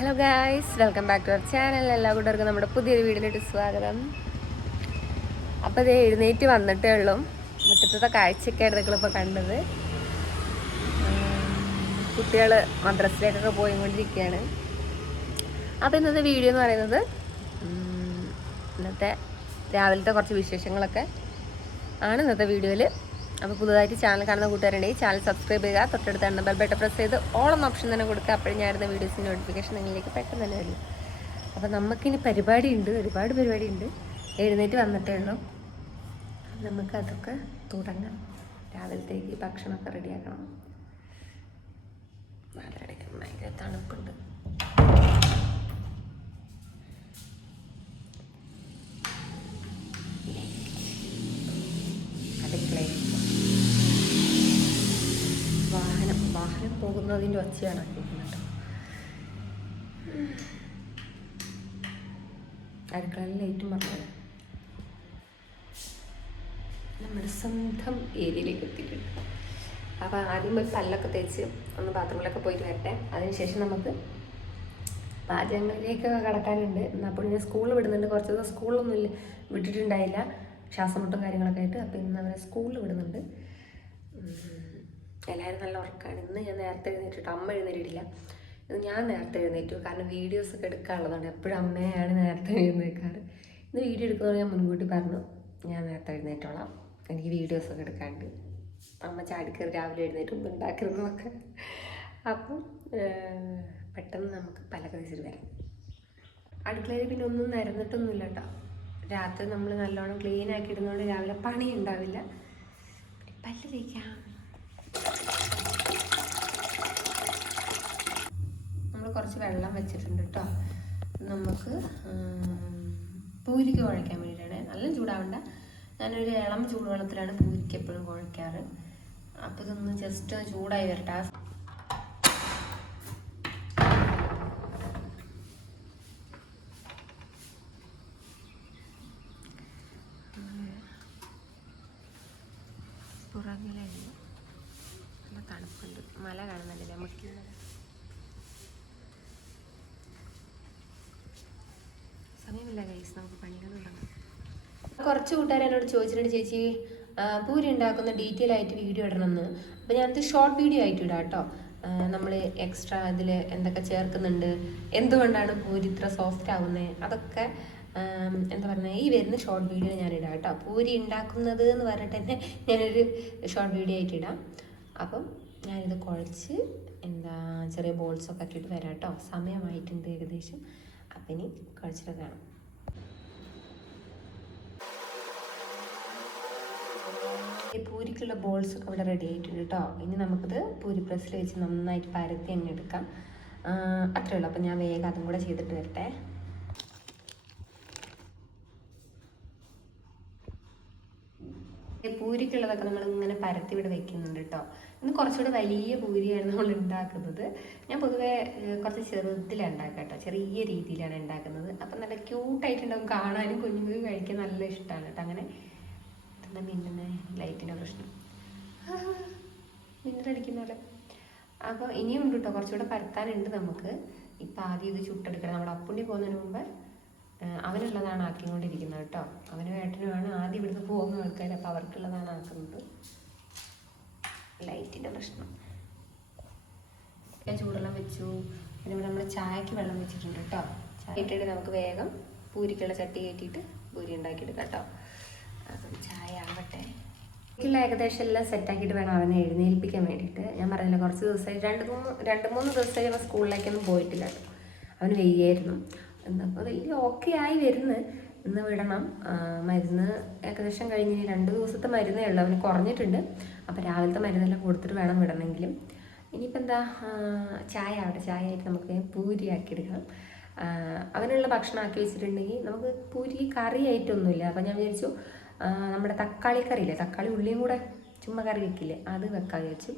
Hello guys, welcome back to our channel. എല്ലാ കൂട്ടർക്കും നമ്മുടെ പുതിയൊരു വീഡിയോയിലോട്ട് സ്വാഗതം. അപ്പോൾ ഇത് എഴുന്നേറ്റ് വന്നിട്ടേ ഉള്ളൂ. മുറ്റത്തെ കാഴ്ചയൊക്കെയാണ് നിങ്ങളിപ്പോൾ കണ്ടത്. കുട്ടികൾ മദ്രസയിലേക്കൊക്കെ പോയിക്കൊണ്ടിരിക്കുകയാണ്. അപ്പോൾ ഇന്നത്തെ വീഡിയോ എന്ന് പറയുന്നത് ഇന്നത്തെ രാവിലത്തെ കുറച്ച് വിശേഷങ്ങളൊക്കെ ആണ് ഇന്നത്തെ വീഡിയോയിൽ. അപ്പോൾ പുതുതായിട്ട് ചാനൽ കാണുന്ന കൂട്ടുകാരുണ്ടെങ്കിൽ ചാനൽ സബ്സ്ക്രൈബ് ചെയ്യുക, തൊട്ടടുത്ത് ബെൽ ബട്ടൺ പ്രസ് ചെയ്ത് ഓൾ എന്ന ഓപ്ഷൻ തന്നെ കൊടുക്കുക. അപ്പോഴും ഞാനിരുന്ന വീഡിയോസിൻ്റെ നോട്ടിഫിക്കേഷൻ നിങ്ങളിലേക്ക് പെട്ടെന്ന് തന്നെ വരില്ല. അപ്പോൾ നമുക്കിനി പരിപാടിയുണ്ട്, ഒരുപാട് പരിപാടിയുണ്ട്. എഴുന്നേറ്റ് വന്നിട്ടേ ഉള്ളൂ. നമുക്കതൊക്കെ തുടങ്ങാം. രാവിലത്തേക്ക് ഭക്ഷണമൊക്കെ റെഡിയാക്കണം. ഭയങ്കര തണുപ്പുണ്ട്. അടുക്കളയിൽ വാഹനം പോകുന്നതിൻ്റെ ഒച്ചയാണ് കേൾക്കുന്നത്. അടുക്കളയിൽ ലൈറ്റും പറഞ്ഞത് നമ്മുടെ സ്വന്തം ഏരിയയിലേക്ക് എത്തിയിട്ടുണ്ട്. അപ്പോൾ ആദ്യം പോയി പല്ലൊക്കെ തേച്ച് ഒന്ന് ബാത്റൂമിലൊക്കെ പോയിട്ട് വരട്ടെ. അതിനുശേഷം നമുക്ക് പാചകങ്ങളിലേക്ക് കടക്കാനുണ്ട്. അപ്പോൾ ഞാൻ സ്കൂളിൽ വിടുന്നുണ്ട്. കുറച്ച് ദിവസം സ്കൂളിലൊന്നും വിട്ടിട്ടുണ്ടായില്ല, ശ്വാസമുട്ടും കാര്യങ്ങളൊക്കെ ആയിട്ട്. അപ്പോൾ ഇന്ന് അവരെ സ്കൂളിൽ വിടുന്നുണ്ട്. എല്ലാവരും നല്ല ഉറക്കമാണ്. ഇന്ന് ഞാൻ നേരത്തെ എഴുന്നേറ്റിട്ട്, അമ്മ എഴുന്നേറ്റിട്ടില്ല. ഇന്ന് ഞാൻ നേരത്തെ എഴുന്നേറ്റു. കാരണം വീഡിയോസൊക്കെ എടുക്കാനുള്ളതുകൊണ്ട് എപ്പോഴും അമ്മയാണ് നേരത്തെ എഴുന്നേൽക്കാറ്. ഇന്ന് വീഡിയോ എടുക്കുന്നത് ഞാൻ മുൻകൂട്ടി പറഞ്ഞു, ഞാൻ നേരത്തെ എഴുന്നേറ്റോളാം, എനിക്ക് വീഡിയോസൊക്കെ എടുക്കാണ്ട്. അമ്മ ചാടിക്കറി രാവിലെ എഴുന്നേറ്റ് മുമ്പ് ഉണ്ടാക്കുന്നതൊക്കെ. അപ്പം പെട്ടെന്ന് നമുക്ക് പലക വെച്ചിട്ട് വരാം. അടുക്കളയിൽ പിന്നെ ഒന്നും നിരന്നിട്ടൊന്നുമില്ല കേട്ടോ. രാത്രി നമ്മൾ നല്ലോണം ക്ലീൻ ആക്കി ഇടുന്നതുകൊണ്ട് രാവിലെ പണി ഉണ്ടാവില്ല. പല്ല് തേക്കാം. നമ്മൾ കുറച്ച് വെള്ളം വെച്ചിട്ടുണ്ട് കേട്ടോ. നമുക്ക് പൂരിക്ക് കുഴയ്ക്കാൻ വേണ്ടിയിട്ടാണ്. നല്ല ചൂടാവണ്ട. ഞാനൊരു ഇളം ചൂടുവെള്ളത്തിലാണ് പൂരിക്ക് എപ്പോഴും കുഴയ്ക്കാറ്. അപ്പോൾ ഇതൊന്ന് ജസ്റ്റ് ഒന്ന് ചൂടായി വരട്ടെ. പുറകിലല്ല, നല്ല തണുപ്പുണ്ട്. മല കാണുന്നില്ല നമുക്ക്. സമയമില്ല ഗൈസ്, നമുക്ക് പണികൾ തുടങ്ങാം. കുറച്ച് കൂട്ടുകാർ എന്നോട് ചോദിച്ചിട്ടുണ്ട്, ചേച്ചി പൂരി ഉണ്ടാക്കുന്ന ഡീറ്റെയിൽ ആയിട്ട് വീഡിയോ ഇടണമെന്ന്. അപ്പോൾ ഞാനത് ഷോർട്ട് വീഡിയോ ആയിട്ട് ഇടാം കേട്ടോ. നമ്മൾ എക്സ്ട്രാ ഇതിൽ എന്തൊക്കെ ചേർക്കുന്നുണ്ട്, എന്തുകൊണ്ടാണ് പൂരി ഇത്ര സോഫ്റ്റ് ആവുന്നത്, അതൊക്കെ എന്താ പറയുക, ഈ വരുന്ന ഷോർട്ട് വീഡിയോ ഞാൻ ഇടാം കേട്ടോ. പൂരി ഉണ്ടാക്കുന്നത് എന്ന് പറഞ്ഞിട്ട് തന്നെ ഞാനൊരു ഷോർട്ട് വീഡിയോ ആയിട്ട് ഇടാം. അപ്പം ഞാനിത് കുഴച്ച് ചെറിയ ബോൾസൊക്കെ ആക്കിയിട്ട് വരാം കേട്ടോ. സമയമായിട്ടുണ്ട് ഏകദേശം. അപ്പം ഇനി കുഴച്ചിട്ട് കാണാം. ഈ പൂരിക്കുള്ള ബോൾസൊക്കെ ഇവിടെ റെഡി ആയിട്ടുണ്ട് കേട്ടോ. ഇനി നമുക്കിത് പൂരി പ്രസ്സിൽ വെച്ച് നന്നായിട്ട് പരത്തി അങ്ങ് എടുക്കാം. അത്രേ ഉള്ളൂ. അപ്പം ഞാൻ വേഗം അതും കൂടെ ചെയ്തിട്ട് വരട്ടെ. പൂരിക്കുള്ളതൊക്കെ നമ്മൾ ഇങ്ങനെ പരത്തി ഇവിടെ വെക്കുന്നുണ്ട് കേട്ടോ. ഇന്ന് കുറച്ചുകൂടെ വലിയ പൂരിയാണ് നമ്മൾ ഉണ്ടാക്കുന്നത്. ഞാൻ പൊതുവേ കുറച്ച് ചെറുതിലാണ് ഉണ്ടാക്കുക കേട്ടോ. ചെറിയ രീതിയിലാണ് ഉണ്ടാക്കുന്നത്. അപ്പം നല്ല ക്യൂട്ടായിട്ടുണ്ടാവും കാണാനും. കുഞ്ഞുങ്ങൾക്ക് കഴിക്കാൻ നല്ല ഇഷ്ടമാണ് കേട്ടോ. അങ്ങനെ എന്താ മിന്നുന്ന ലൈറ്റിൻ്റെ പ്രശ്നം, മിന്നലടിക്കുന്ന പോലെ. അപ്പോൾ ഇനിയും ഉണ്ട് കേട്ടോ, കുറച്ചുകൂടെ പരത്താനുണ്ട് നമുക്ക്. ഇപ്പം ആദ്യം ഇത് ചുട്ടെടുക്കണം. നമ്മുടെ അപ്പുണ്ണി പോകുന്നതിന് മുമ്പ് അവനുള്ളതാണ് ആക്കിക്കൊണ്ടിരിക്കുന്നത് കേട്ടോ. അവനും ഏട്ടനുമാണ് ആദ്യം ഇവിടുന്ന് പോകുന്ന ആൾക്കാർ. അപ്പോൾ അവർക്കുള്ളതാണ് ആക്കുന്നത്. ലൈറ്റിൻ്റെ പ്രശ്നം. ഞാൻ ചൂടെല്ലാം വെച്ചു. പിന്നെ ഇവിടെ നമ്മൾ ചായക്ക് വെള്ളം വെച്ചിട്ടുണ്ട് കേട്ടോ. ചായ ഇട്ടിട്ട് നമുക്ക് വേഗം പൂരിക്കുള്ള ചട്ടി കയറ്റിയിട്ട് പൂരി ഉണ്ടാക്കിയെടുക്കാം കേട്ടോ. അപ്പം ചായ ആവട്ടെ. എനിക്കുള്ള ഏകദേശം എല്ലാം സെറ്റാക്കിയിട്ട് വേണം അവനെ എഴുന്നേൽപ്പിക്കാൻ വേണ്ടിയിട്ട്. ഞാൻ പറഞ്ഞില്ല, കുറച്ച് ദിവസമായി രണ്ട് മൂന്ന് ദിവസമായി അവൻ സ്കൂളിലേക്കൊന്നും പോയിട്ടില്ല കേട്ടോ. അവന് വയ്യായിരുന്നു. അപ്പോൾ വലിയ ഓക്കെ ആയി വരുന്നു. ഇന്ന് വിടണം. മരുന്ന് ഏകദേശം കഴിഞ്ഞ് 2 ദിവസത്തെ മരുന്നേ ഉള്ളൂ. അവന് കുറഞ്ഞിട്ടുണ്ട്. അപ്പോൾ രാവിലത്തെ മരുന്നെല്ലാം കൊടുത്തിട്ട് വേണം വിടണമെങ്കിലും. ഇനിയിപ്പോൾ എന്താ, ചായ ആവട്ടെ. ചായ ആയിട്ട് നമുക്ക് പൂരി ആക്കിയെടുക്കണം. അവനുള്ള ഭക്ഷണം ആക്കി വെച്ചിട്ടുണ്ടെങ്കിൽ നമുക്ക് പൂരി കറി ആയിട്ടൊന്നുമില്ല. അപ്പോൾ ഞാൻ വിചാരിച്ചു നമ്മുടെ തക്കാളി കറിയില്ലേ, തക്കാളി ഉള്ളിയും കൂടെ ചുമ്മാ കറി വെക്കില്ലേ, അത് വെക്കാൻ വിചാരിച്ചു.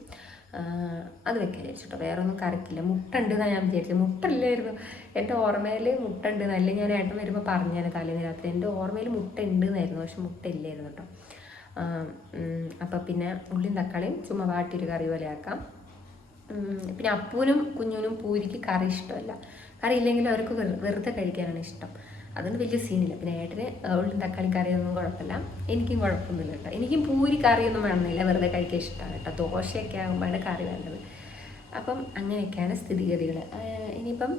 അത് വെക്കാൻ വിചാരിച്ചിട്ടോ. വേറെ ഒന്നും കറിക്കില്ല. മുട്ട ഉണ്ട് എന്നാണ് ഞാൻ വിചാരിച്ചത്. മുട്ട ഇല്ലായിരുന്നു എൻ്റെ ഓർമ്മയിൽ. മുട്ട ഉണ്ട് എന്നല്ലേ ഞാൻ ഏട്ടൻ വരുമ്പോൾ പറഞ്ഞാൽ തലേന്ന് രാത്രി. എൻ്റെ ഓർമ്മയിൽ മുട്ട ഉണ്ട് എന്നായിരുന്നു, പക്ഷെ മുട്ട ഇല്ലായിരുന്നു കേട്ടോ. അപ്പം പിന്നെ ഉള്ളിയും തക്കാളിയും ചുമ്മാ വാട്ടിയൊരു കറി പോലെ ആക്കാം. പിന്നെ അപ്പൂനും കുഞ്ഞുനും പൂരിക്ക് കറി ഇഷ്ടമല്ല. കറി ഇല്ലെങ്കിൽ അവർക്ക് വെറുതെ കഴിക്കാനാണ് ഇഷ്ടം. അതുകൊണ്ട് വലിയ സീനില്ല. പിന്നെ ഏട്ടന് ഉള്ളിൽ തക്കാളി കറിയൊന്നും കുഴപ്പമില്ല, എനിക്കും കുഴപ്പമൊന്നുമില്ല കേട്ടോ. എനിക്കും പൂരി കറിയൊന്നും വേണമെന്നില്ല, വെറുതെ കഴിക്കാൻ ഇഷ്ടമാണ് കേട്ടോ. ദോശയൊക്കെ ആകുമ്പോഴാണ് കറി വേണ്ടത്. അപ്പം അങ്ങനെയൊക്കെയാണ് സ്ഥിതിഗതികൾ. ഇനിയിപ്പം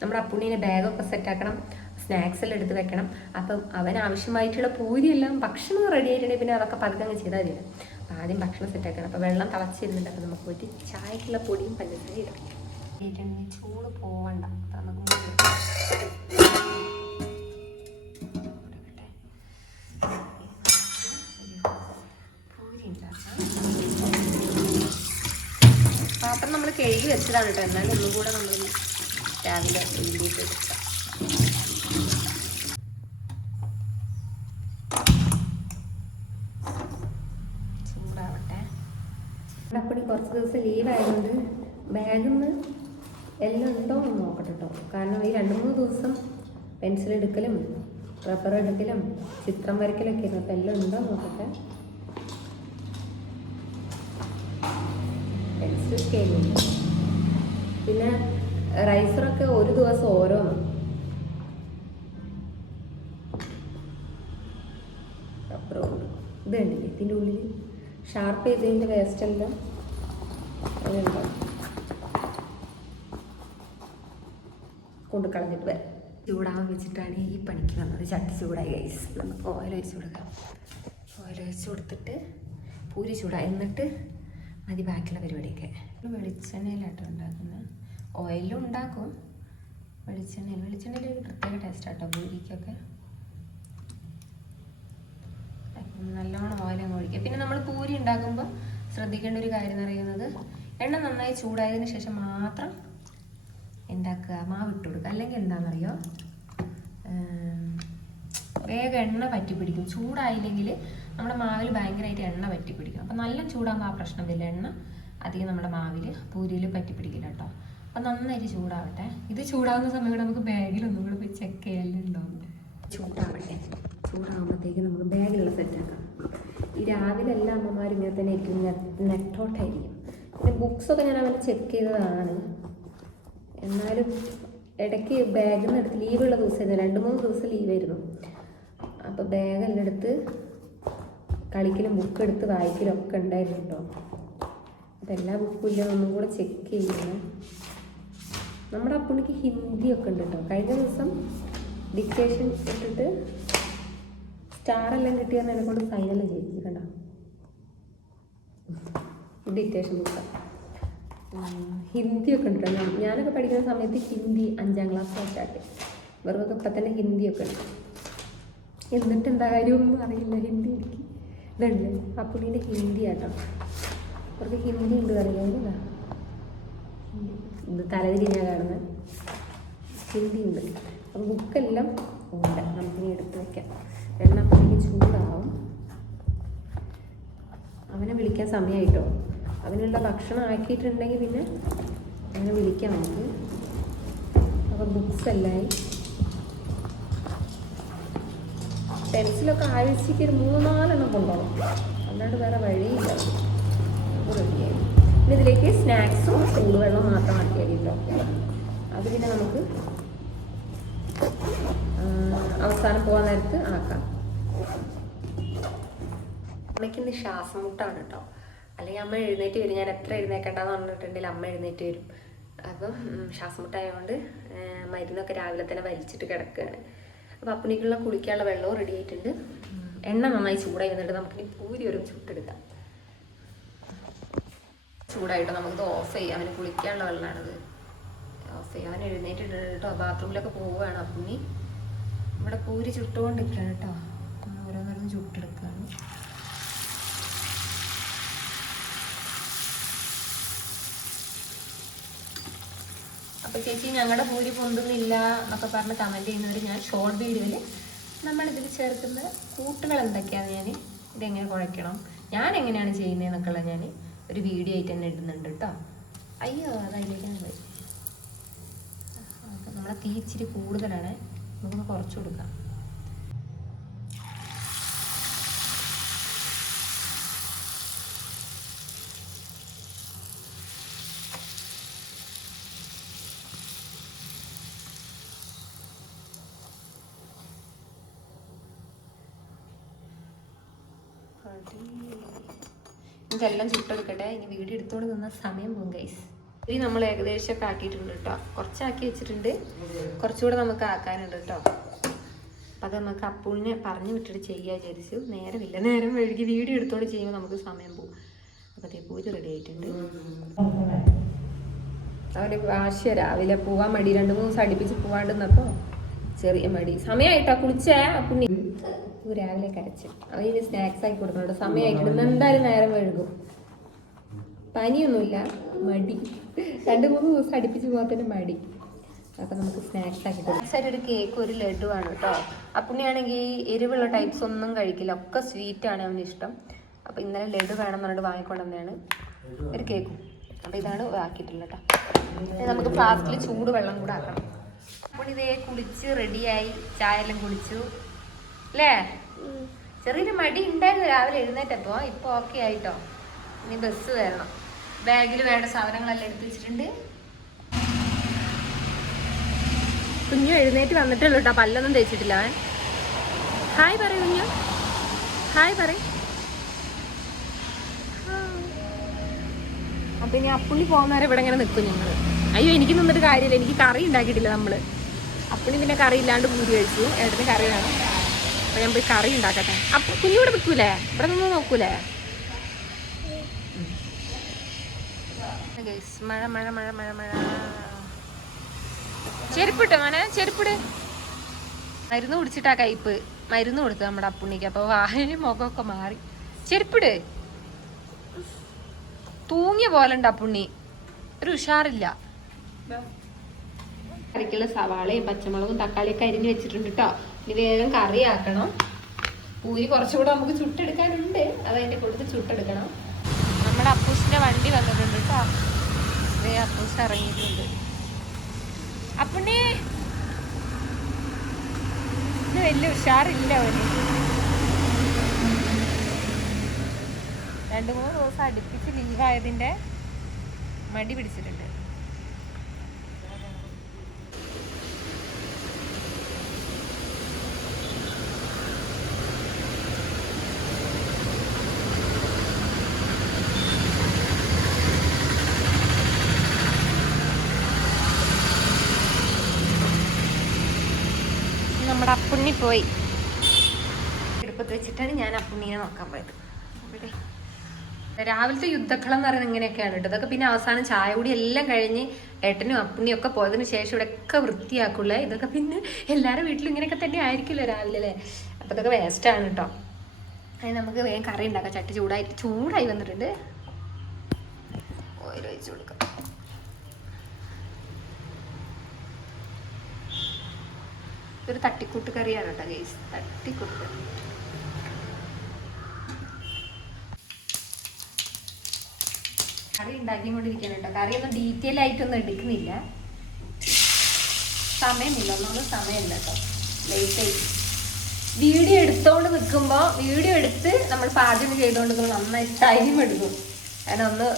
നമ്മുടെ അപ്പുണ്ണീനെ ബാഗൊക്കെ സെറ്റാക്കണം, സ്നാക്സ് എല്ലാം എടുത്ത് വെക്കണം. അപ്പം അവന് ആവശ്യമായിട്ടുള്ള പൂരിയെല്ലാം ഭക്ഷണം റെഡി ആയിട്ടുണ്ടെങ്കിൽ പിന്നെ അതൊക്കെ പതുക്കെ അങ്ങ് ചെയ്താൽ മതിയല്ലോ. അപ്പം ആദ്യം ഭക്ഷണം സെറ്റാക്കണം. അപ്പോൾ വെള്ളം തിളച്ചിരുന്നുണ്ട്. അപ്പം നമുക്ക് പോയിട്ട് ചായക്കുള്ള പൊടിയും പഞ്ചസാരയും ഇടാം. ചൂട് പോവണ്ട. അപ്പം നമുക്ക് പാത്രം നമ്മൾ കഴുകി വെച്ചതാണ് കേട്ടോ. എന്നാലും ഒന്നും കൂടെ നമ്മൾ രാവിലെ എഴുതിയിട്ട് എടുക്കാം. ചൂടാവട്ടെ. അപ്പടി കുറച്ച് ദിവസം ലീവായതുകൊണ്ട് ബാഗിൽ നിന്ന് എല്ലാം ഉണ്ടോ എന്ന് നോക്കട്ടെ കേട്ടോ. കാരണം ഈ 2-3 ദിവസം പെൻസിൽ എടുക്കലും റബ്ബർ എടുക്കലും ചിത്രം വരയ്ക്കലൊക്കെ ആയിരുന്നു. അപ്പം എല്ലാം ഉണ്ടോ എന്ന് നോക്കട്ടെ. പെൻസിൽ സ്കെയിലുണ്ട്. പിന്നെ റൈസറൊക്കെ ഒരു ദിവസം ഓരോന്ന്. റബ്ബർ കൊണ്ട് ഇത് കണ്ടില്ലേ, ഇതിൻ്റെ ഉള്ളിൽ ഷാർപ്പ് ചെയ്തതിൻ്റെ വേസ്റ്റെല്ലാം അതുണ്ടാവും. കൊണ്ട് കളഞ്ഞിട്ട് വരാം. ചൂടാവാൻ വെച്ചിട്ടാണ് ഈ പണിക്ക് വന്നത്. ചട്ടി ചൂടായി ഗൈസ്. നമുക്ക് ഓയിൽ ഒഴിച്ച് കൊടുക്കാം. ഓയിൽ ഒഴിച്ച് കൊടുത്തിട്ട് പൂരി ചൂടായി, എന്നിട്ട് മതി ബാക്കിയുള്ള പരിപാടിയൊക്കെ. വെളിച്ചെണ്ണയിലാട്ടോ ഉണ്ടാക്കുന്നത്. ഓയിലും ഉണ്ടാക്കും, വെളിച്ചെണ്ണയിൽ ഒരു പ്രത്യേക ടേസ്റ്റാട്ടോ പൂരിക്കൊക്കെ. നല്ലോണം ഓയിലങ്ങ് ഒഴിക്കുക. പിന്നെ നമ്മൾ പൂരി ഉണ്ടാക്കുമ്പോൾ ശ്രദ്ധിക്കേണ്ട ഒരു കാര്യം എന്ന് പറയുന്നത്, എണ്ണ നന്നായി ചൂടായതിന് ശേഷം മാത്രം ഉണ്ടാക്കുക, മാവ് ഇട്ട് കൊടുക്കുക. അല്ലെങ്കിൽ എന്താണെന്നറിയോ, വേഗം എണ്ണ പറ്റി പിടിക്കും. ചൂടായില്ലെങ്കിൽ നമ്മുടെ മാവിൽ ഭയങ്കരമായിട്ട് എണ്ണ പറ്റി പിടിക്കും. അപ്പം നല്ല ചൂടാകുമ്പോൾ ആ പ്രശ്നം വരില്ല. എണ്ണ അധികം നമ്മുടെ മാവിൽ പൂരിയിൽ പറ്റി പിടിക്കില്ല കേട്ടോ. അപ്പം നന്നായിട്ട് ചൂടാവട്ടെ. ഇത് ചൂടാകുന്ന സമയം നമുക്ക് ബാഗിലൊന്നും കൂടെ പോയി ചെക്ക് ചെയ്യാനുണ്ടാവും. ചൂടാവട്ടെ. ചൂടാകുമ്പോഴത്തേക്ക് നമുക്ക് ബാഗിലുള്ള സെറ്റാക്കാം. ഈ രാവിലെ എല്ലാ അമ്മമാരും ഇങ്ങനെ തന്നെ ആയിരിക്കും, നെട്ടോട്ടായിരിക്കും. പിന്നെ ബുക്സൊക്കെ ഞാൻ അവനെ ചെക്ക് ചെയ്തതാണ്. എന്നാലും ഇടയ്ക്ക് ബാഗിൽ നിന്ന് എടുത്ത് ലീവുള്ള ദിവസമായിരുന്നു, 2-3 ദിവസം ലീവായിരുന്നു. അപ്പോൾ ബാഗെല്ലാം എടുത്ത് കളിക്കലും ബുക്ക് എടുത്ത് വായിക്കലും ഒക്കെ ഉണ്ടായിരുന്നു കേട്ടോ. അപ്പം എല്ലാ ബുക്കും ഇല്ല, ഒന്നും കൂടെ ചെക്ക് ചെയ്യുന്നു. നമ്മുടെ അപ്പുണ്ണിക്ക് ഹിന്ദിയൊക്കെ ഉണ്ട് കേട്ടോ. കഴിഞ്ഞ ദിവസം ഡിക്റ്റേഷൻ ഇട്ടിട്ട് സ്റ്റാറെല്ലാം കിട്ടിയെന്ന് എന്നെ കൊണ്ട് സൈനെല്ലാം ചെയ്യിച്ചു കണ്ടോ. ഡിക്റ്റേഷൻ ബുക്ക് ഹിന്ദിയൊക്കെ ഉണ്ട് കേട്ടോ. ഞാനൊക്കെ പഠിക്കുന്ന സമയത്ത് ഹിന്ദി 5ാം ക്ലാസ് സ്റ്റാർട്ട്. ഇവർക്കൊക്കെ ഇപ്പം തന്നെ ഹിന്ദിയൊക്കെ ഉണ്ട്. എന്നിട്ട് എന്താ കാര്യമൊന്നും അറിയില്ല ഹിന്ദി. എനിക്ക് ഇതുണ്ട് അപ്പുണ്ണീൻ്റെ ഹിന്ദി ആട്ടോ. അവർക്ക് ഹിന്ദി ഉണ്ട് അറിയാമില്ല. ഇത് തലതിരിഞ്ഞാൽ കാണുന്നത് ഹിന്ദി ഉണ്ട്. അപ്പം ബുക്കെല്ലാം ഉണ്ട്, നമുക്കിനി എടുത്ത് വയ്ക്കാം. എണ്ണ അപ്പോഴേക്ക് ചൂടാവും. അവനെ വിളിക്കാൻ സമയമായിട്ടോ. അവനുള്ള ഭക്ഷണം ആക്കിയിട്ടുണ്ടെങ്കിൽ പിന്നെ അങ്ങനെ വിളിക്കാം നമുക്ക്. അപ്പോൾ ബുക്സ് എല്ലായി. പെൻസിലൊക്കെ ആഴ്ചയ്ക്ക് ഒരു 3-4 എണ്ണം കൊണ്ടുപോകണം, അല്ലാണ്ട് വേറെ വഴിയില്ല. റെഡിയായി. പിന്നെ ഇതിലേക്ക് സ്നാക്സും ചൂടുവെള്ളം മാത്രം ആക്കിയാൽ കേട്ടോ. അത് പിന്നെ നമുക്ക് അവസാനം പോകാൻ നേരത്ത് ആക്കാം. അമ്മയ്ക്കിന്ന് ശ്വാസം മുട്ടാണ് കേട്ടോ. അല്ലെങ്കിൽ അമ്മ എഴുന്നേറ്റ് വരും. ഞാൻ എത്ര എഴുന്നേക്കണ്ടെന്ന് പറഞ്ഞിട്ടുണ്ടെങ്കിൽ അമ്മ എഴുന്നേറ്റ് വരും. അപ്പം ശ്വാസം മുട്ടായതുകൊണ്ട് മരുന്നൊക്കെ രാവിലെ തന്നെ വലിച്ചിട്ട് കിടക്കുകയാണ്. അപ്പോൾ അപ്പുണ്ണിക്കുള്ള കുളിക്കാനുള്ള വെള്ളവും റെഡി ആയിട്ടുണ്ട്. എണ്ണ നന്നായി ചൂടായി വന്നിട്ട് നമുക്കിനി പൂരി ഒരു ചുട്ടെടുക്കാം. ചൂടായിട്ട് നമുക്കിത് ഓഫ് ചെയ്യാം. അവന് കുളിക്കാനുള്ള വെള്ളമാണിത്. ഓഫ് ചെയ്യാം. അവൻ എഴുന്നേറ്റിട്ടുണ്ട് കേട്ടോ. ബാത്റൂമിലൊക്കെ പോവുകയാണ് അപ്പുണ്ണി. ഇവിടെ പൂരി ചുട്ടുകൊണ്ടിരിക്കുകയാണ് കേട്ടോ. ഓരോന്നോരോന്ന് ചുട്ടെടുക്കുകയാണ്. അപ്പോൾ ചേച്ചി ഞങ്ങളുടെ പൂരി പൊന്തുന്നില്ല എന്നൊക്കെ പറഞ്ഞ് കമൻറ്റ് ചെയ്യുന്നവർ, ഞാൻ ഷോർട്ട് വീഡിയോയിൽ നമ്മളിതിൽ ചേർക്കുന്ന കൂട്ടുകൾ എന്തൊക്കെയാണ്, ഞാൻ ഇതെങ്ങനെ കുഴയ്ക്കണം, ഞാൻ എങ്ങനെയാണ് ചെയ്യുന്നതെന്നൊക്കെയുള്ള ഞാൻ ഒരു വീഡിയോ ആയിട്ട് തന്നെ ഇടുന്നുണ്ട് കേട്ടോ. അയ്യോ അതതിലേക്കാണ് പോയി. അപ്പം നമ്മളെ തീ ഇച്ചിരി കൂടുതലാണ്, നമുക്കൊന്ന് കുറച്ച് കൊടുക്കാം. ഇതെല്ലാം ചുട്ടെടുക്കട്ടെ. ഇനി വീഡിയോ എടുത്തോണ്ട് നിന്ന സമയം പോകും ഗൈസ്. ഇനി നമ്മൾ ഏകദേശമൊക്കെ ആക്കിയിട്ടുണ്ട് കേട്ടോ. കുറച്ചാക്കി വെച്ചിട്ടുണ്ട്, കുറച്ചുകൂടെ നമുക്ക് ആക്കാനുണ്ട് കേട്ടോ. അപ്പം അത് നമുക്ക് അപ്പൂനെ പറഞ്ഞു വിട്ടിട്ട് ചെയ്യാൻ വിചാരിച്ചു. നേരമില്ല, നേരം വഴുകി വീഡിയോ എടുത്തോണ്ട് ചെയ്യുമ്പോൾ നമുക്ക് സമയം പോകും. അപ്പോൾ അതേ പൂജ റെഡി ആയിട്ടുണ്ട്. അവന് വാശിയ രാവിലെ പോവാൻ മടി, 2-3 ദിവസം അടുപ്പിച്ച് പോവാണ്ടെന്നപ്പോൾ ചെറിയ മടി. സമയമായിട്ടാ കുളിച്ചേ അപ്പുണ്ണി രാവിലെ കരച്ച്. അവന് സ്നാക്സ് ആക്കി കൊടുക്കുന്നുണ്ട്. സമയമായിട്ടുണ്ട്, എന്തായാലും നേരം വഴുകും. പനിയൊന്നുമില്ല, മടി. 2-3 ദിവസം അടുപ്പിച്ച് പോകാത്തതിന് മടി. അപ്പം നമുക്ക് സ്നാക്സ് ആക്കി കൊടുക്കും. ഒരു കേക്ക്, ഒരു ലഡു ആണ് കേട്ടോ. അപ്പുണ്ണിയാണെങ്കിൽ എരിവുള്ള ടൈപ്സ് ഒന്നും കഴിക്കില്ല, ഒക്കെ സ്വീറ്റാണ് അവന് ഇഷ്ടം. അപ്പം ഇന്നലെ ലഡു വേണം എന്ന് പറഞ്ഞിട്ട് വാങ്ങിക്കൊണ്ടുവന്നെയാണ്, ഒരു കേക്കും. അപ്പം ഇതാണ് ആക്കിയിട്ടുള്ളത് കേട്ടോ. നമുക്ക് ഫ്ലാസ്കിൽ ചൂട് വെള്ളം കൂടെ ആക്കണം. അപ്പോൾ ഇതേ കുളിച്ച് റെഡിയായി, ചായ എല്ലാം കുളിച്ചു അല്ലേ. ചെറിയൊരു മടി ഉണ്ടായിരുന്നു രാവിലെ എഴുന്നേറ്റപ്പോൾ, ഇപ്പോൾ ഓക്കെ ആയിട്ടോ. ഇനി ബസ് വരണം. ബാഗിൽ വേണ്ട സാധനങ്ങളെല്ലാം എടുത്ത് വെച്ചിട്ടുണ്ട്. കുഞ്ഞു എഴുന്നേറ്റ് വന്നിട്ടുള്ളൂ കേട്ടോ, പല്ലൊന്നും തേച്ചിട്ടില്ല അവൻ. ഹായ് പറയൂ കുഞ്ഞു, ഹായ് പറയും. അപ്പം ഇനി അപ്പുണ്ണി പോകുന്നവരെ ഇവിടെ ഇങ്ങനെ നിൽക്കും ഞങ്ങൾ. അയ്യോ എനിക്ക് നിന്നിട്ട് കാര്യമില്ല, എനിക്ക് കറി ഉണ്ടാക്കിയിട്ടില്ല നമ്മൾ. അപ്പുണ്ണി പിന്നെ കറി ഇല്ലാണ്ട് പൂരി കഴിച്ചു, ഏട്ടന് കറി വേണം. അപ്പം ഞാൻ പോയി കറി ഉണ്ടാക്കട്ടെ. അപ്പം കുഞ്ഞു ഇവിടെ നിൽക്കൂലേ, ഇവിടെ നിന്ന് നോക്കൂലേ. മഴ മഴ മഴ മഴ മഴ. ചെരുപ്പിട്ട് മോനെ, ചെരുപ്പിട്. മരുന്ന് കുടിച്ചിട്ടാ കയ്പ്പ്, മരുന്ന് കൊടുത്തു നമ്മുടെ അപ്പുണ്ണിക്ക്. അപ്പോൾ വായന മുഖമൊക്കെ മാറി. ചെരുപ്പിട്. തൂങ്ങിയ പോലെ ഉണ്ട് അപ്പുണ്ണി, ഒരു ഉഷാറില്ല. കറിക്കുള്ള സവാളയും പച്ചമുളകും തക്കാളിയൊക്കെ അരിഞ്ഞ് വെച്ചിട്ടുണ്ട് കേട്ടോ. ഇനി വേഗം കറി ആക്കണം. പൂരി കുറച്ചുകൂടെ നമുക്ക് ചുട്ടെടുക്കാനുണ്ട്, അതതിൻ്റെ കൂടുതൽ ചുട്ടെടുക്കണം. നമ്മുടെ അപ്പൂസിന്റെ വണ്ടി വന്നിട്ടുണ്ട് കേട്ടോ. അപ്പൂസ് ഇറങ്ങിയിട്ടുണ്ട്. അപ്പുണ്ണി വലിയ ഉഷാറില്ല അവന്. 2-3 ദിവസം അടുപ്പിച്ച് ലീവായതിൻ്റെ മടി പിടിച്ചിട്ടുണ്ട്. നമ്മുടെ അപ്പുണ്ണി പോയി. എടുപ്പത്ത് വെച്ചിട്ടാണ് ഞാൻ അപ്പുണ്ണീനെ നോക്കാൻ പോയത്. രാവിലത്തെ യുദ്ധക്കളം എന്ന് പറയുന്നത് ഇങ്ങനെയൊക്കെയാണ് കേട്ടോ. ഇതൊക്കെ പിന്നെ അവസാനം ചായ കൂടി എല്ലാം കഴിഞ്ഞ് ഏട്ടനും അപ്പുണ്ണിയും ഒക്കെ പോയതിന് ശേഷം ഇവിടെയൊക്കെ വൃത്തിയാക്കുള്ളേ. ഇതൊക്കെ പിന്നെ എല്ലാവരും വീട്ടിലും ഇങ്ങനെയൊക്കെ തന്നെ ആയിരിക്കുമല്ലോ രാവിലെ അല്ലേ. അപ്പം ഇതൊക്കെ വേസ്റ്റാണ് കേട്ടോ. അതിന് നമുക്ക് വേഗം കറി ഉണ്ടാക്കാം. ചട്ടി ചൂടായി വന്നിട്ടുണ്ട്. ഓയിൽ ഒഴിച്ച് കൊടുക്കാം. ഇതൊരു തട്ടിക്കൂട്ട് കറിയാണ് കേട്ടോ ഗൈസ്, തട്ടിക്കൂട്ട് കറി. കറി ഉണ്ടാക്കിക്കൊണ്ടിരിക്കണം കേട്ടോ. കറിയൊന്നും ഡീറ്റെയിൽ ആയിട്ടൊന്നും എടുക്കുന്നില്ല, സമയമില്ല, ഒന്നും സമയമില്ല കേട്ടോ. ലേറ്റായി വീഡിയോ എടുത്തോണ്ട് നിൽക്കുമ്പോൾ, വീഡിയോ എടുത്ത് നമ്മൾ പാചകം ചെയ്തുകൊണ്ട് നിൽക്കുമ്പോൾ നന്നായി ടൈം എടുക്കും. കാരണം ഒന്ന്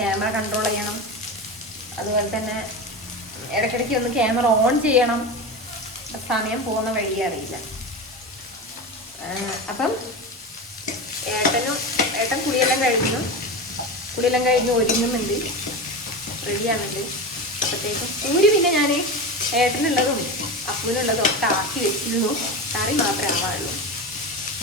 ക്യാമറ കൺട്രോൾ ചെയ്യണം, അതുപോലെ തന്നെ ഇടയ്ക്കിടയ്ക്ക് ഒന്ന് ക്യാമറ ഓൺ ചെയ്യണം. സമയം പോകുന്ന വഴി അറിയില്ല. അപ്പം ഏട്ടൻ കുളിയെല്ലാം കഴിഞ്ഞ് ഒരുങ്ങുന്നുണ്ട്, റെഡിയാണുണ്ട്. അപ്പോഴത്തേക്കും പൂരി പിന്നെ ഞാൻ ഏട്ടനുള്ളതും അപ്പൂനുള്ളതും ഒക്കെ ആക്കി വെച്ചിരുന്നു. കറി മാത്രമേ ആവാറുള്ളൂ.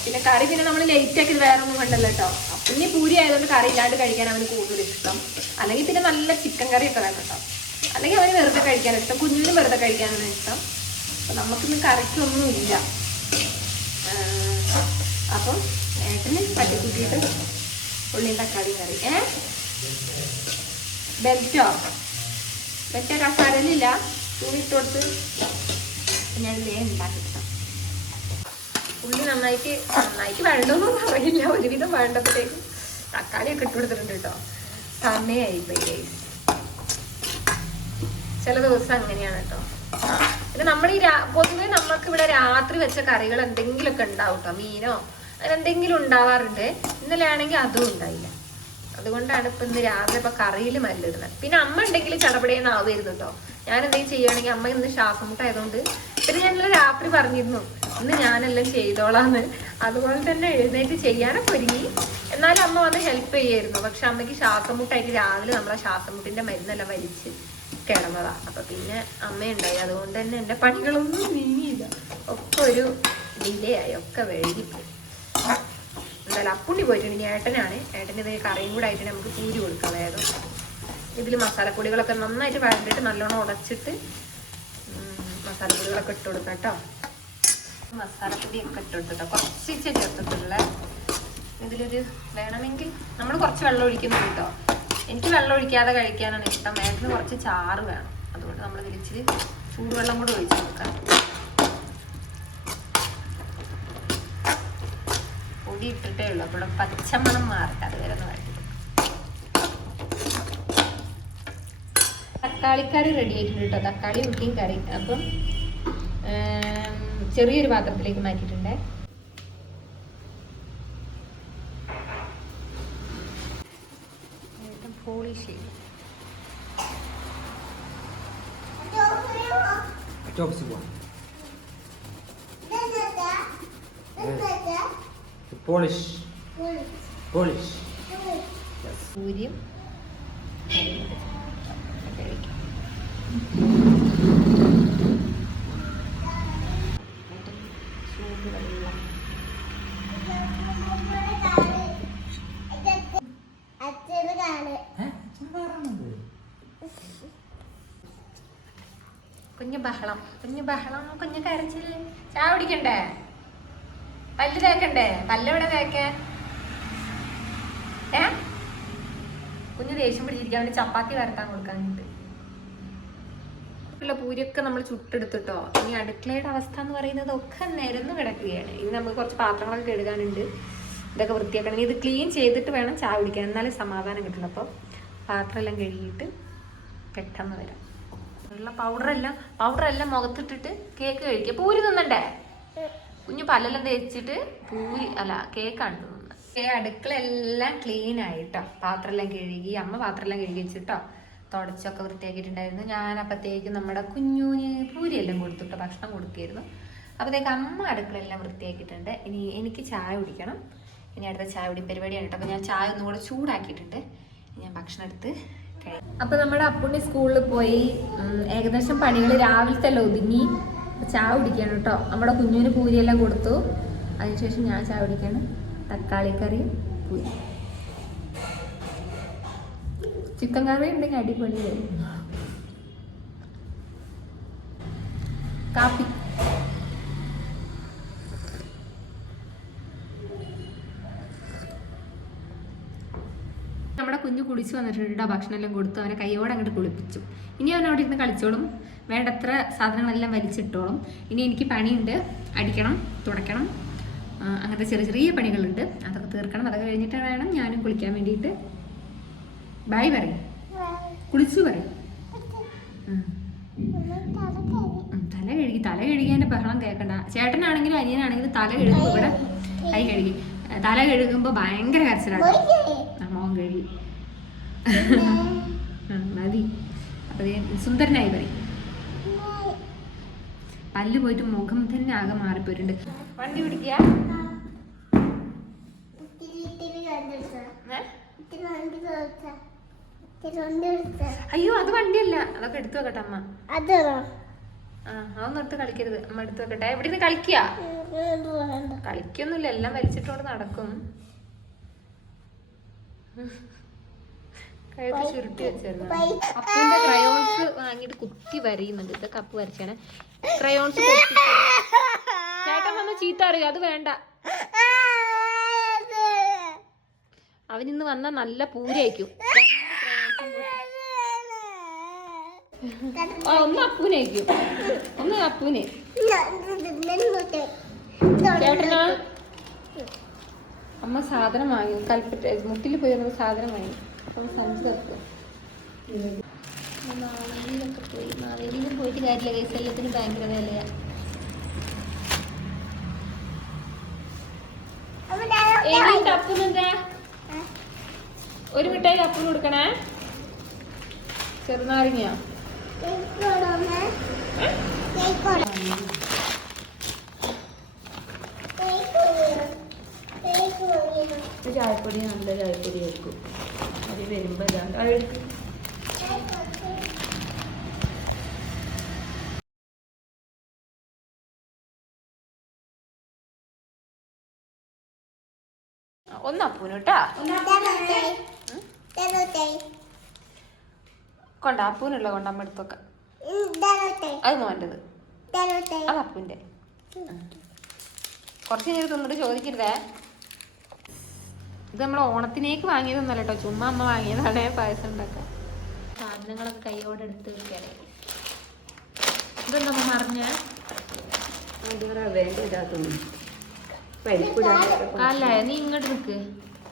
പിന്നെ കറി പിന്നെ നമ്മൾ ലേറ്റാക്കി വേറെ ഒന്നും കണ്ടല്ലോ കേട്ടോ. അപ്പൂനി പൂരി ആയതുകൊണ്ട് കറി ഇല്ലാണ്ട് കഴിക്കാൻ അവന് കൂടുതൽ ഇഷ്ടം. അല്ലെങ്കിൽ പിന്നെ നല്ല ചിക്കൻ കറിയൊക്കെ വേണം കേട്ടോ. അല്ലെങ്കിൽ അവന് വെറുതെ കഴിക്കാൻ ഇഷ്ടം, കുഞ്ഞിനും വെറുതെ കഴിക്കാനാണ് ഇഷ്ടം. അപ്പം നമുക്കിന്ന് കറിക്കൊന്നുമില്ല. അപ്പം ഏട്ടന് പട്ടിക്കുട്ടിയിട്ട് ഉള്ളിയും തക്കാളിയും കറി. ബെൽറ്റോ കസാരയിലില്ല, തുണിയിട്ട് കൊടുത്ത് ഞാൻ വേഗം ഉണ്ടാക്കിയിട്ടാം. ഉള്ളി നന്നായിട്ട് വേണ്ടോന്നും അറിയില്ല, ഒരുവിധം വേണ്ടപ്പോഴത്തേക്കും തക്കാളിയൊക്കെ ഇട്ട് കൊടുത്തിട്ടുണ്ട് കേട്ടോ. സമയമായിപ്പോയി. ചില ദിവസം അങ്ങനെയാണ് കേട്ടോ. പിന്നെ നമ്മൾ പൊതുവെ നമ്മൾക്ക് ഇവിടെ രാത്രി വെച്ച കറികൾ എന്തെങ്കിലുമൊക്കെ ഉണ്ടാവും കേട്ടോ. മീനോ അങ്ങനെ എന്തെങ്കിലും ഉണ്ടാവാറുണ്ട്. ഇന്നലെ ആണെങ്കിൽ അതും ഉണ്ടായില്ല. അതുകൊണ്ടാണ് ഇപ്പം ഇന്ന് രാവിലെ ഇപ്പം കറിയിൽ മല്ലിടുന്നത്. പിന്നെ അമ്മ ഉണ്ടെങ്കിൽ ചടപടയെന്ന് ആവുമായിരുന്നു കേട്ടോ. ഞാൻ എന്തെങ്കിലും ചെയ്യുകയാണെങ്കിൽ അമ്മ ഇന്ന് ശ്വാസം മുട്ടായതുകൊണ്ട്. പിന്നെ ഞാൻ ഇന്നലെ രാത്രി പറഞ്ഞിരുന്നു ഇന്ന് ഞാനെല്ലാം ചെയ്തോളാന്ന്. അതുപോലെ തന്നെ എഴുന്നേറ്റ് ചെയ്യാനൊക്കെ ഒരുങ്ങി. എന്നാലും അമ്മ വന്ന് ഹെൽപ്പ് ചെയ്യായിരുന്നു. പക്ഷെ അമ്മയ്ക്ക് ശ്വാസം മുട്ടായിട്ട് രാവിലെ നമ്മളെ ശ്വാസം മുട്ടിന്റെ മരുന്നെല്ലാം വലിച്ച് കിടന്നതാ. അപ്പൊ പിന്നെ അമ്മയുണ്ടായി. അതുകൊണ്ട് തന്നെ എന്റെ പണികളൊന്നും നീങ്ങിയില്ല. ഒക്കെ ഒരു ഡിലേ ആയി, ഒക്കെ വൈകിപ്പോയി. എന്തായാലും അപ്പുണ്ണി പോയിട്ടുണ്ട്. ഇനി ഏട്ടനാണ്. ഏട്ടന് ഇത് കറിയും കൂടെ ആയിട്ട് നമുക്ക് പൂരി കൊടുക്കാം വേഗം. ഇതിൽ മസാലപ്പൊടികളൊക്കെ നന്നായിട്ട് വഴണ്ടിട്ട് നല്ലോണം ഉടച്ചിട്ട് മസാലപ്പൊടികളൊക്കെ ഇട്ട് കൊടുക്കാം കേട്ടോ. മസാലപ്പൊടിയൊക്കെ ഇട്ട് കൊടുത്തിട്ടോ, കുറച്ച് ചേർത്തിട്ടുള്ള. ഇതിലൊരു വേണമെങ്കിൽ നമ്മൾ കുറച്ച് വെള്ളം ഒഴിക്കുന്നുണ്ട് കേട്ടോ. എനിക്ക് വെള്ളം ഒഴിക്കാതെ കഴിക്കാനാണ് ഇഷ്ടം. ഏട്ടന് കുറച്ച് ചാറ് വേണം. അതുകൊണ്ട് നമ്മൾ ഇതിലിച്ചിരി ചൂടുവെള്ളം കൂടെ ഒഴിച്ച് കൊടുക്കാം. പൊടി ഇട്ടിട്ടേ ഉള്ളൂ. അപ്പോൾ ഇവിടെ പച്ചമണം മാറട്ടെ, അതുവരെ ഒന്ന് വഴറ്റി. തക്കാളിക്കറി റെഡി ആയിട്ടുണ്ട് കേട്ടോ. തക്കാളി ഉള്ളിയും കറി. അപ്പം ചെറിയൊരു പാത്രത്തിലേക്ക് മാറ്റിയിട്ടുണ്ട്. പോളിഷ് ചെയ്യും. പൂരിയും കുഞ്ഞു ബഹളം കുഞ്ഞു കരച്ചില്. ചായ കുടിക്കണ്ടേ? പല്ല് തേക്കണ്ടേ? പല്ലെവിടെ തേക്കാൻ? കുഞ്ഞു ദേഷ്യം പിടിച്ചിരിക്കാൻ വേണ്ടി ചപ്പാത്തി വരത്താൻ കൊടുക്കാനുണ്ട്. പൂരിയൊക്കെ നമ്മൾ ചുട്ടെടുത്തിട്ടോ. ഇനി അടുക്കളയുടെ അവസ്ഥ എന്ന് പറയുന്നത് ഒക്കെ നിരന്ന് കിടക്കുകയാണ്. ഇനി നമുക്ക് കുറച്ച് പാത്രങ്ങളൊക്കെ കഴുകാനുണ്ട്. ഇതൊക്കെ വൃത്തിയാക്കണം. ഇത് ക്ലീൻ ചെയ്തിട്ട് വേണം ചായ കുടിക്കാൻ, എന്നാലും സമാധാനം കിട്ടണം. അപ്പോൾ പാത്രമെല്ലാം കഴുകിയിട്ട് പെട്ടെന്ന് വരാം. ഉള്ള പൗഡറെല്ലാം മുഖത്തിട്ടിട്ട് കേക്ക് കഴിക്കുക. പൂരി തിന്നണ്ടേ? കുഞ്ഞു പല്ലെല്ലാം തേച്ചിട്ട് കേക്കാണ് തിന്നുന്നത്. അടുക്കള എല്ലാം ക്ലീൻ ആയിട്ടോ. പാത്രമെല്ലാം കഴുകി, അമ്മ പാത്രമെല്ലാം കഴുകി വെച്ചിട്ടോ തുടച്ചൊക്കെ വൃത്തിയാക്കിയിട്ടുണ്ടായിരുന്നു. ഞാൻ അപ്പത്തേക്ക് നമ്മുടെ കുഞ്ഞൂന് പൂരിയെല്ലാം കൊടുത്തിട്ടോ, ഭക്ഷണം കൊടുക്കായിരുന്നു. അപ്പത്തേക്ക് അമ്മ അടുക്കളയെല്ലാം വൃത്തിയാക്കിയിട്ടുണ്ട്. ഇനി എനിക്ക് ചായ കുടിക്കണം. ഇനി അടുത്ത ചായ കുടി പരിപാടിയാണ് കേട്ടോ. അപ്പോൾ ഞാൻ ചായ ഒന്നും കൂടെ ചൂടാക്കിയിട്ടുണ്ട്. ഞാൻ ഭക്ഷണം എടുത്ത് കഴിയും. അപ്പോൾ നമ്മുടെ അപ്പുണ്ണി സ്കൂളിൽ പോയി. ഏകദേശം പണികൾ രാവിലത്തെ ഒതുങ്ങി. ചായ കുടിക്കണം കേട്ടോ. നമ്മുടെ കുഞ്ഞിന് പൂരിയെല്ലാം കൊടുത്തു. അതിനുശേഷം ഞാൻ ചായ കുടിക്കണം. തക്കാളിക്കറി, പൂരി, ചിക്കൻ കറി ഉണ്ടെങ്കിൽ അടിപൊളി. കാപ്പി. നമ്മുടെ കുഞ്ഞു കുളിച്ച് വന്നിട്ടുണ്ട്. ഭക്ഷണം എല്ലാം കൊടുത്തു. അവനെ കൈയോടെ അങ്ങോട്ട് കുളിപ്പിച്ചു. ഇനി അവൻ അവിടെ ഇരുന്ന് കളിച്ചോളും. വേണ്ടത്ര സാധനങ്ങളെല്ലാം വലിച്ചിട്ടോളും. ഇനി എനിക്ക് പണിയുണ്ട്. അടിക്കണം, തുടയ്ക്കണം, അങ്ങനത്തെ ചെറിയ ചെറിയ പണികളുണ്ട്. അതൊക്കെ തീർക്കണം. അതൊക്കെ കഴിഞ്ഞിട്ട് വേണം ഞാനും കുളിക്കാൻ വേണ്ടിയിട്ട്. ബൈ പറയും. കുളിച്ചു പറയും. തല കഴുകിയതിൻ്റെ ബഹളം കേൾക്കണ്ട. ചേട്ടനാണെങ്കിലും അനിയനാണെങ്കിലും തല കഴുകുമ്പോൾ ഇവിടെ കൈ കഴുകി. തല കഴുകുമ്പോൾ ഭയങ്കര കരച്ചിലാണ്. മോൻ കഴുകി മതി. അപ്പൊ സുന്ദരനായി പറയും. പല്ല് പോയിട്ട് മുഖം തന്നെ ആകെ മാറിപ്പോയിട്ടുണ്ട്. വണ്ടി പിടിക്കുക. അയ്യോ അത് വണ്ടിയല്ല. അതൊക്കെ എടുത്തു വെക്കട്ടെ അമ്മ. അതൊന്നും എടുത്ത് കളിക്കരുത്. അമ്മ എടുത്തു വെക്കട്ടെ. എവിടെ നിന്ന് കളിക്കുക? കളിക്കൊന്നുമില്ല. എല്ലാം വലിച്ചിട്ടോട് നടക്കും. കഴുത്ത് ചുരുട്ടി വെച്ചിരുന്നു. അപ്പൂന്റെ ക്രയോൺസ് വാങ്ങിയിട്ട് കുത്തി വരയുന്നുണ്ട്. ഇതൊക്കെ അപ്പ് വരച്ചാണ്. ക്രയോൺസ് ചേട്ടൻ വന്ന് ചീത്ത അറിയും. അത് വേണ്ട. അവനിന്ന് വന്ന നല്ല പൂരയക്കും. ഒന്ന് അപ്പൂനയക്കും, ഒന്ന് അപ്പൂനെ. ചേട്ടനാ അമ്മ സാധനം വാങ്ങി. കൽപ്പറ്റ മുട്ടിൽ പോയി സാധനം വാങ്ങി. അപ്പം സഞ്ചി തപ്പുക. മാവേലിയിലൊക്കെ പോയി. മാവേലിയിലും പോയിട്ട് കാര്യമില്ല. കേസ് എല്ലാത്തിനും ഭയങ്കര വിലയാണ്. തപ്പുന്നെന്താ? ഒരു മിഠായി തപ്പുന് കൊടുക്കണേ. ചെറുനാരങ്ങ ചായപ്പൊടി നല്ല ചായപ്പൊടി വെക്കും. അത് വരുമ്പോൾ ഇതാണ് അതെടുക്കും. ഒന്നപ്പൂന് കേട്ടാ കൊണ്ട അപ്പൂനുള്ള കൊണ്ടമ്മ എടുത്തൊക്കെ. അത് മോൻ്റെത്, അത് അപ്പൂൻ്റെ. കുറച്ച് നേരം തിന്നിട്ട് ചോദിക്കരുതേ. ഇത് നമ്മൾ ഓണത്തിനേക്ക് വാങ്ങിയതൊന്നല്ല കേട്ടോ, ചുമ്മാ അമ്മ വാങ്ങിയതാണ് പായസം ഉണ്ടാക്കാൻ. സാധനങ്ങളൊക്കെ കൈയോടെ എടുത്ത് വെക്കണേ. ഇതെന്താ മറിഞ്ഞ അല്ല, നീ ഇങ്ങോട്ട് നിൽക്ക്.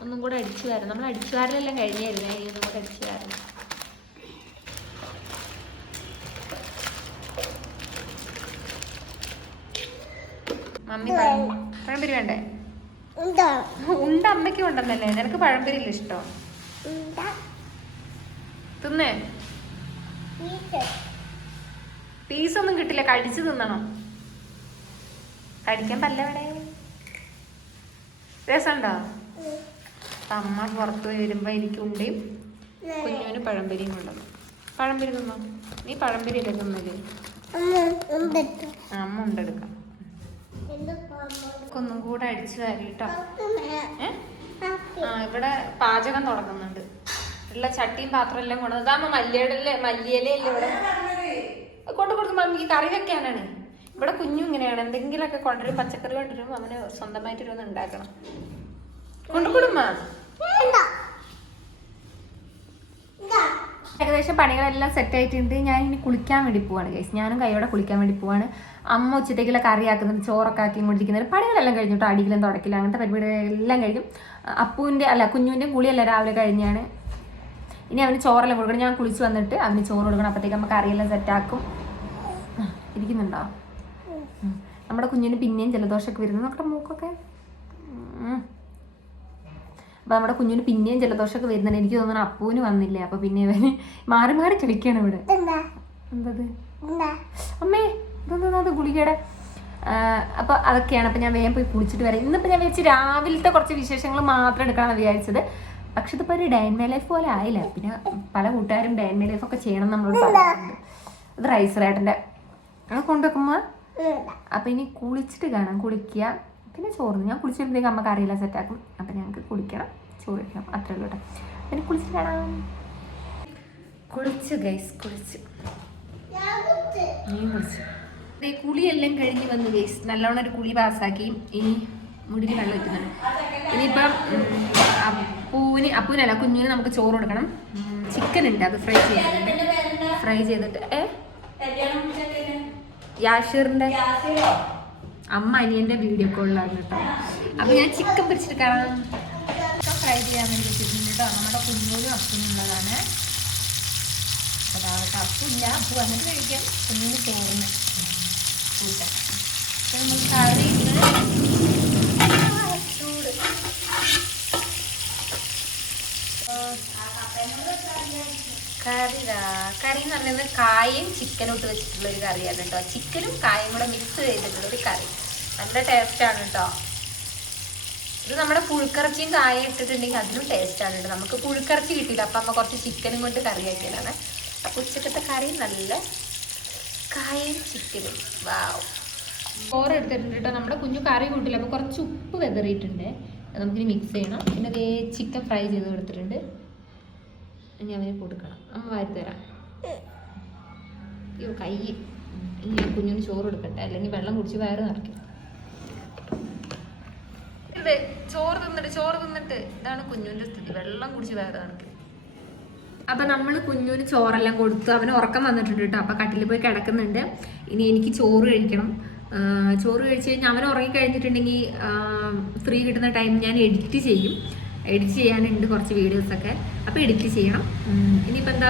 ഒന്നും കൂടെ അടിച്ചു വരാം. നമ്മൾ അടിച്ചു വാരലെല്ലാം കഴിഞ്ഞായിരുന്നേ, ഇനി ഒന്നും കൂടെ അടിച്ചു വരാം. മമ്മി പഴംപൊരി വേണ്ടേ? ഉണ്ട അമ്മയ്ക്ക് ഉണ്ടെന്നല്ലേ. നിനക്ക് പഴംപൊരി ഇല്ല ഇഷ്ടം? തിന്നേ. പീസൊന്നും കിട്ടില്ല, കടിച്ചു തിന്നണം. കടിക്കാൻ പല്ല വേണേ. രസമുണ്ടോ? അമ്മ പുറത്ത് പോയി വരുമ്പോ എനിക്ക് ഉണ്ടയും കുഞ്ഞുവിന് പഴംപൊരിയും കൊണ്ടുവന്നു. പഴംപൊരി തിന്നോ? നീ പഴംപൊരി അല്ലേ തിന്നല്? അമ്മ ഉണ്ടെടുക്കാം. ഒന്നും കൂടെ അടിച്ചു വാരിട്ടോ. ഇവിടെ പാചകം തുടങ്ങുന്നുണ്ട്. ഉള്ള ചട്ടിയും പാത്രം എല്ലാം കൊണ്ടുവന്നു. അതാകുമ്പോ മല്ലിയിലല്ലേ ഇവിടെ കൊണ്ട് കൊടുത്ത് മമ്മിക്ക് കറി വെക്കാനാണ്. ഇവിടെ കുഞ്ഞു ഇങ്ങനെയാണ്, എന്തെങ്കിലുമൊക്കെ കൊണ്ടുവരും, പച്ചക്കറി കൊണ്ടുവരും, അവന് സ്വന്തമായിട്ടൊന്ന് ഉണ്ടാക്കണം. കൊണ്ടുകൊടുമ്മ. ഏകദേശം പണികളെല്ലാം സെറ്റ് ആയിട്ടുണ്ട്. ഞാൻ ഇനി കുളിക്കാൻ വേണ്ടി പോവാണ് ഗൈസ്. ഞാനും കൈയോടെ കുളിക്കാൻ വേണ്ടി പോവാണ്. അമ്മ ഉച്ചത്തേക്കുള്ള കറി ആക്കുന്നുണ്ട്, ചോറൊക്കെ ആക്കി കൊണ്ടിരിക്കുന്നത്. പണികളെല്ലാം കഴിഞ്ഞിട്ടോ, അടിക്കലും തുടക്കില്ല അങ്ങനത്തെ പരിപാടികളെല്ലാം കഴിഞ്ഞു. കുഞ്ഞുവിൻ്റെ കുളിയല്ല രാവിലെ കഴിഞ്ഞാണ്. ഇനി അവന് ചോറെല്ലാം കൊടുക്കണം. ഞാൻ കുളിച്ച് വന്നിട്ട് അവന് ചോറ് കൊടുക്കണം. അപ്പോഴത്തേക്ക് നമുക്ക് കറിയെല്ലാം സെറ്റാക്കും. ഇരിക്കുന്നുണ്ടോ? നമ്മുടെ കുഞ്ഞിന് പിന്നെയും ജലദോഷമൊക്കെ വരുന്നു. നമ്മുടെ മൂക്കൊക്കെ അപ്പം നമ്മുടെ കുഞ്ഞിന് പിന്നെയും ജലദോഷമൊക്കെ വരുന്നുണ്ട്. എനിക്ക് തോന്നുന്നു അപ്പൂന് വന്നില്ലേ, അപ്പൊ പിന്നെ ഇവന് മാറി മാറി കളിക്കണം ഇവിടെ. എന്തത് അമ്മേ? ഇതെന്താ ഗുളികയുടെ? അപ്പൊ അതൊക്കെയാണ്. അപ്പൊ ഞാൻ വേഗം പോയി കുളിച്ചിട്ട് വരാം. ഇന്നിപ്പോ ഞാൻ വിചാരിച്ച് രാവിലത്തെ കുറച്ച് വിശേഷങ്ങൾ മാത്രം എടുക്കാനാണ് വിചാരിച്ചത്. പക്ഷെ ഇതിപ്പോ ഒരു ഡേ ആൻഡ് മൈ ലൈഫ് പോലെ ആയില്ല. പിന്നെ പല കൂട്ടുകാരും ഡേ ആൻഡ് മൈ ലൈഫ് ഒക്കെ ചെയ്യണം നമ്മളോട് പറയുന്നുണ്ട്. ഇത് റൈസറേട്ടൻ്റെ അത് കൊണ്ടുവെക്കുമ്പോ. അപ്പൊ ഇനി കുളിച്ചിട്ട് കാണാം. കുളിക്കുക, പിന്നെ ചോറ്. ഞാൻ കുളിച്ചിട്ടുണ്ടെങ്കിൽ അമ്മ കറിയെല്ലാം സെറ്റാക്കും. അപ്പൊ ഞങ്ങൾക്ക് കുളിക്കണം, ചോറ് കഴിക്കണം, അത്രേ ഉള്ളൂ കേട്ടോ. പിന്നെ കുളിച്ചിട്ട് കാണാം. കുളിച്ചു ഗൈസ്, കുളിച്ചു. നീ കുളിച്ചു? കുളിയെല്ലാം കഴിഞ്ഞ് വന്നു ഗൈസ്. നല്ലോണം ഒരു കുളി പാസ്സാക്കി. ഇനി മുടിയിൽ വെള്ളം വെക്കുന്നുണ്ട്. ഇനിയിപ്പം അപ്പൂനല്ല കുഞ്ഞിന് നമുക്ക് ചോറ് കൊടുക്കണം. ചിക്കൻ ഉണ്ട്, അത് ഫ്രൈ ചെയ്തിട്ട് യാഷിറിന്റെ അമ്മ അനിയന്റെ വീഡിയോ കോളിലാണ് കേട്ടോ. അപ്പൊ ഞാൻ ചിക്കൻ പൊരിച്ചിട്ട് കാണാം. ചിക്കൻ ഫ്രൈ ചെയ്യാൻ വേണ്ടി വെച്ചിട്ടുണ്ട് കേട്ടോ. നമ്മുടെ കുഞ്ഞിനും അപ്പൂനുള്ളതാണ്. അതാവട്ടെ, അപ്പില്ല, അപ്പു വന്നിട്ട് കഴിക്കാം. കുഞ്ഞിന് ചോറിന് കൂട്ടാം. നമുക്ക് കറി ചൂട് കറി എന്ന് പറയുന്നത് കായും ചിക്കനും ഇട്ട് വെച്ചിട്ടുള്ള ഒരു കറിയാണ് കേട്ടോ. ചിക്കനും കായും കൂടെ മിക്സ് ചെയ്തിട്ടുള്ള ഒരു കറി. നല്ല ടേസ്റ്റാണ് കേട്ടോ. ഇത് നമ്മുടെ പുഴുക്കറച്ചിയും കായ ഇട്ടിട്ടുണ്ടെങ്കിൽ അതിനും ടേസ്റ്റാണ് കേട്ടോ. നമുക്ക് പുഴുക്കറച്ചി കിട്ടിയില്ല, അപ്പം അമ്മ കുറച്ച് ചിക്കനും കൊണ്ട് കറിയാക്കിയതാണ്. അപ്പം ഉച്ചക്കത്തെ കറി നല്ല കായും ചിക്കനും. വാവ്. ചോറ് എടുത്തിട്ടുണ്ട് കേട്ടോ. നമ്മുടെ കുഞ്ഞു കറി കൂട്ടില്ല, അപ്പോൾ കുറച്ച് ഉപ്പ് വെതറിയിട്ടുണ്ട്. നമുക്കിനി മിക്സ് ചെയ്യണം. പിന്നെ അതേ ചിക്കൻ ഫ്രൈ ചെയ്ത് കൊടുത്തിട്ടുണ്ട്. ഇനി അവന് കൊടുക്കണം. അമ്മ വാരിത്തരാം. അയ്യോ കൈ. ഇനി ഞാൻ കുഞ്ഞിന് ചോറ് കൊടുക്കട്ടെ, അല്ലെങ്കിൽ വെള്ളം കുടിച്ച് വയറ് നിറയ്ക്കും. ചോറ് തിന്നിട്ട് ഇതാണ് കുഞ്ഞുവിൻ്റെ സ്ഥിതി. വെള്ളം കുടിച്ച് വയറ് നിറയ്ക്കും. അപ്പൊ നമ്മൾ കുഞ്ഞുവിന് ചോറെല്ലാം കൊടുത്തു. അവന് ഉറക്കം വന്നിട്ടുണ്ട് കേട്ടോ. അപ്പൊ കട്ടിൽ പോയി കിടക്കുന്നുണ്ട്. ഇനി എനിക്ക് ചോറ് കഴിക്കണം. ചോറ് കഴിച്ച് കഴിഞ്ഞാൽ അവൻ ഉറങ്ങി കഴിഞ്ഞിട്ടുണ്ടെങ്കിൽ ഫ്രീ കിട്ടുന്ന ടൈം ഞാൻ എഡിറ്റ് ചെയ്യും. എഡിറ്റ് ചെയ്യാനുണ്ട് കുറച്ച് വീഡിയോസൊക്കെ. അപ്പോൾ എഡിറ്റ് ചെയ്യണം. ഇനിയിപ്പോൾ എന്താ,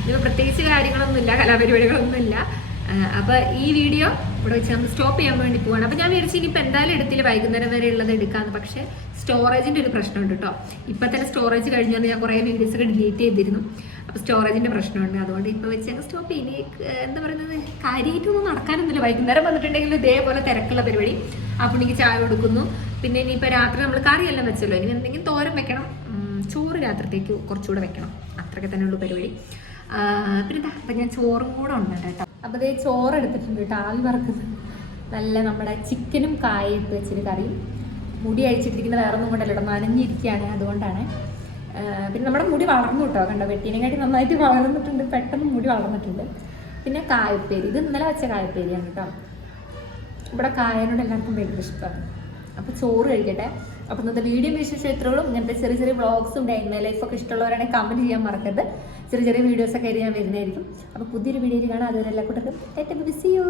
ഇനിയിപ്പോൾ പ്രത്യേകിച്ച് കാര്യങ്ങളൊന്നുമില്ല, കലാപരിപാടികളൊന്നുമില്ല. അപ്പോൾ ഈ വീഡിയോ ഇവിടെ വെച്ച് നമ്മൾ സ്റ്റോപ്പ് ചെയ്യാൻ വേണ്ടി പോവാണ്. അപ്പോൾ ഞാൻ വിചാരിച്ചു ഇനിയിപ്പോൾ എന്തായാലും എടുത്തില്ല, വൈകുന്നേരം വരെ ഉള്ളത് എടുക്കാമെന്ന്. പക്ഷേ സ്റ്റോറേജിൻ്റെ ഒരു പ്രശ്നമുണ്ട് കേട്ടോ. ഇപ്പം തന്നെ സ്റ്റോറേജ് കഴിഞ്ഞാൽ ഞാൻ കുറേ വീഡിയോസൊക്കെ ഡിലീറ്റ് ചെയ്തിരുന്നു. അപ്പോൾ സ്റ്റോറേജിൻ്റെ പ്രശ്നമുണ്ട്. അതുകൊണ്ട് ഇപ്പോൾ വെച്ച് സ്റ്റോപ്പ് ഇനി എന്താ പറയുന്നത്, കാര്യമായിട്ടൊന്നും നടക്കാനൊന്നുമില്ല. വൈകുന്നേരം വന്നിട്ടുണ്ടെങ്കിൽ ഇതേപോലെ തിരക്കുള്ള പരിപാടി. അപ്പോൾ എനിക്ക് ചായ കൊടുക്കുന്നു. പിന്നെ ഇനിയിപ്പോൾ രാത്രി നമ്മൾ കറിയെല്ലാം വെച്ചല്ലോ, ഇനി എന്തെങ്കിലും തോരൻ വെക്കണം, ചോറ് രാത്രിത്തേക്ക് കുറച്ചുകൂടെ വെക്കണം. അത്രയൊക്കെ തന്നെ ഉള്ളൂ പരിപാടി. പിന്നെ അപ്പം ഞാൻ ചോറും കൂടെ ഉണ്ട് കേട്ടോ. അപ്പോൾ അതേ ചോറ് എടുത്തിട്ടുണ്ട് കേട്ടോ, ആവി വറക്കുന്നത്. നല്ല നമ്മുടെ ചിക്കനും കായും ഇട്ട് വെച്ചിട്ട് കറിയും. മുടി അഴിച്ചിട്ടിരിക്കുന്ന വേറെ ഒന്നും കൊണ്ടല്ലോ കേട്ടോ, നനഞ്ഞിരിക്കുകയാണ്, അതുകൊണ്ടാണ്. പിന്നെ നമ്മുടെ മുടി വളർന്നു കേട്ടോ, കണ്ടോ, വെട്ടീനെക്കാട്ടി നന്നായിട്ട് വളർന്നിട്ടുണ്ട്, പെട്ടെന്ന് മുടി വളർന്നിട്ടുണ്ട്. പിന്നെ കായപ്പേരി, ഇത് ഇന്നലെ വെച്ച കായപ്പേരിയാണ് കേട്ടോ. ഇവിടെ കായനോട് എല്ലാവർക്കും ഭയങ്കര ഇഷ്ടമാണ്. അപ്പോൾ ചോറ് കഴിക്കട്ടെ. അപ്പോൾ ഇന്നത്തെ വീഡിയോ വിശേഷം ഇത്രയോളം. ഇങ്ങനത്തെ ചെറിയ ചെറിയ വ്ളോഗ്സും ഡേ ഇൻ മൈ ലൈഫൊക്കെ ഇഷ്ടമുള്ളവരാണെങ്കിൽ കമൻറ്റ് ചെയ്യാൻ മറക്കരുത്. ചെറിയ ചെറിയ വീഡിയോസൊക്കെ ആയിട്ട് ഞാൻ വരുന്നതായിരിക്കും. അപ്പോൾ പുതിയൊരു വീഡിയോയിൽ കാണാം. അതുവരെ എല്ലാ കൂട്ടർക്കും മിസ് ചെയ്യൂ.